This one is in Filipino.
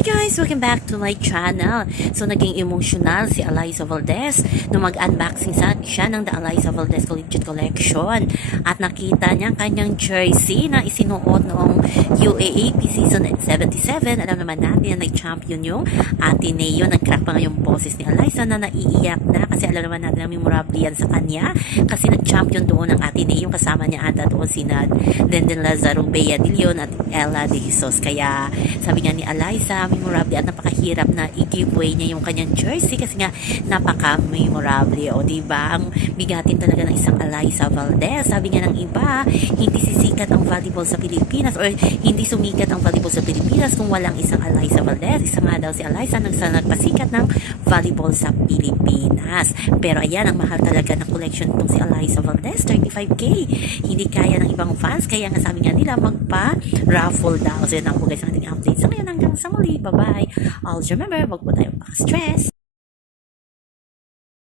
Hi guys! Welcome back to my channel. So, naging emotional si Eliza Valdez nung mag-unboxing siya ng The Eliza Valdez Collegiate Collection. At nakita niya ang kanyang jersey na isinuot noong UAAP Season 77. Alam naman natin na nag-champion yung Ateneo. Nag-crack pa nga yung boses ni Eliza na naiiyak na kasi alam naman natin na memorable yan sa kanya kasi nag-champion doon ng Ateneo kasama niya ata doon sina Denden Lazaro, Bea de Leon at Ella de Jesus. Kaya sabi nga ni Eliza, memorable at napakahirap na i-giveaway niya yung kanyang jersey kasi nga napaka-memorable. O diba? Ang bigatin talaga ng isang Eliza Valdez. Sabi nga ng iba, hindi sisikat ang volleyball sa Pilipinas or hindi sumikat ang volleyball sa Pilipinas kung walang isang Eliza Valdez. Isa nga daw si Eliza nang sa nagpasikat ng volleyball sa Pilipinas. Pero ayan, ang mahal talaga ng collection itong si Eliza Valdez, 35k. Hindi kaya ng ibang fans, kaya nga sabi nga nila magpa-raffle daw. So yun po guys ang ating update. So ngayon hanggang sa muli, bye-bye. Always remember, wag po tayong stress